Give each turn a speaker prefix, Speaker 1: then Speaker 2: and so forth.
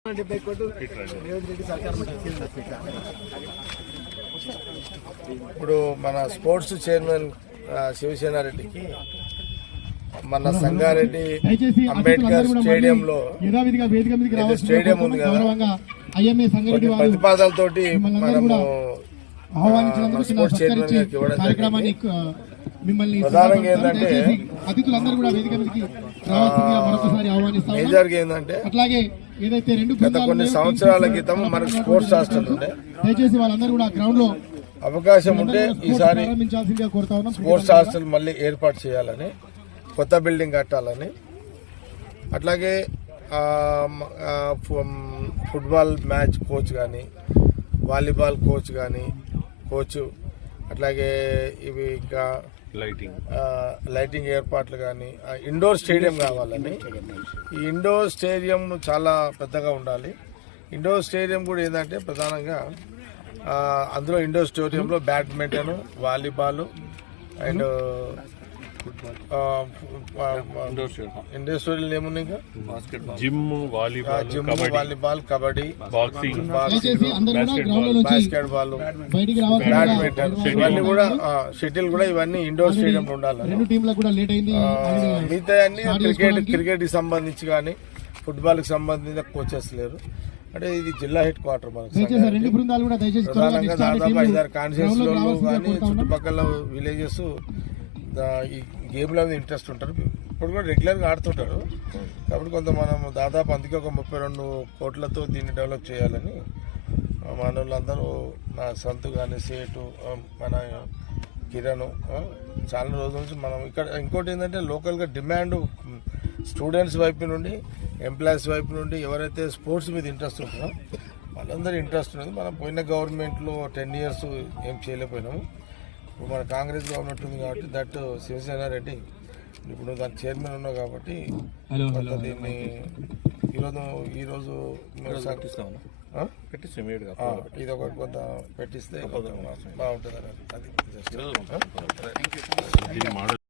Speaker 1: ఇప్పుడు మన sports chairman Shiv Sena రెడ్డికి మన సంగారెడ్డి అంబేద్కర్ స్టేడియంలో స్టేడియం ఉంది కదా, ప్రతిపాదనలతోటి మనము స్పోర్ట్స్ చైర్మన్ గారికి ఇవ్వడం జరిగింది. ప్రధానంగా ఏంటంటే మేజర్గా ఏంటంటే గత కొన్ని సంవత్సరాల క్రితం మనకు స్పోర్ట్స్ హాస్టల్ ఉండే, అవకాశం ఉంటే ఈసారి స్పోర్ట్స్ హాస్టల్ మళ్ళీ ఏర్పాటు చేయాలని, కొత్త బిల్డింగ్ కట్టాలని, అట్లాగే ఫుట్బాల్ మ్యాచ్ కోచ్ కానీ, వాలీబాల్ కోచ్ కానీ అట్లాగే ఇవి ఇంకా లైటింగ్ ఏర్పాట్లు కానీ, ఇండోర్ స్టేడియం కావాలని. ఈ ఇండోర్ స్టేడియం చాలా పెద్దగా ఉండాలి. ఇండోర్ స్టేడియం కూడా ఏంటంటే ప్రధానంగా అందులో ఇండోర్ స్టేడియంలో badminton, volleyball and indoor stadium ఏమున్నాయి ఇంకా
Speaker 2: gym,
Speaker 1: volleyball, kabaddi,
Speaker 2: boxing,
Speaker 1: basketball, badminton, ఇవన్నీ కూడా షటిల్ కూడా ఇవన్నీ ఇండోర్ స్టేడియంలో ఉండాలి. మిగతా అన్ని క్రికెట్ కి సంబంధించి కానీ ఫుట్బాల్ కి సంబంధించిన కోచెస్ లేరు. అంటే ఇది జిల్లా హెడ్ క్వార్టర్ మనకు ప్రధానంగా దాదాపు 5-6 కాన్స్టిట్యూన్సీలలో కానీ చుట్టుపక్కల విలేజెస్ ఈ గేమ్లో ఇంట్రెస్ట్ ఉంటారు. ఇప్పుడు కూడా రెగ్యులర్గా ఆడుతుంటారు. కాబట్టి కొంత మనం దాదాపు అందుకే ఒక 32 కోట్లతో దీన్ని డెవలప్ చేయాలని మన వాళ్ళందరూ, నా సంతు కానీ, సేటు, మన కిరణ్, చాలా రోజుల నుంచి మనం ఇక్కడ. ఇంకోటి ఏంటంటే లోకల్గా డిమాండ్ స్టూడెంట్స్ వైపు నుండి, ఎంప్లాయీస్ వైపు నుండి ఎవరైతే స్పోర్ట్స్ మీద ఇంట్రెస్ట్ ఉంటుందో వాళ్ళందరూ ఇంట్రెస్ట్ ఉన్నది. మనం పోయిన గవర్నమెంట్లో 10 years ఏం చేయలేకపోయినాము. ఇప్పుడు మన కాంగ్రెస్ గవర్నమెంట్ ఉంది కాబట్టి దట్ శివసేన రెడ్డి ఇప్పుడు దాని చైర్మన్ ఉన్నావు కాబట్టి దీన్ని ఈరోజు ఇది ఒక కొంత పెట్టిస్తే బాగుంటుంది. అది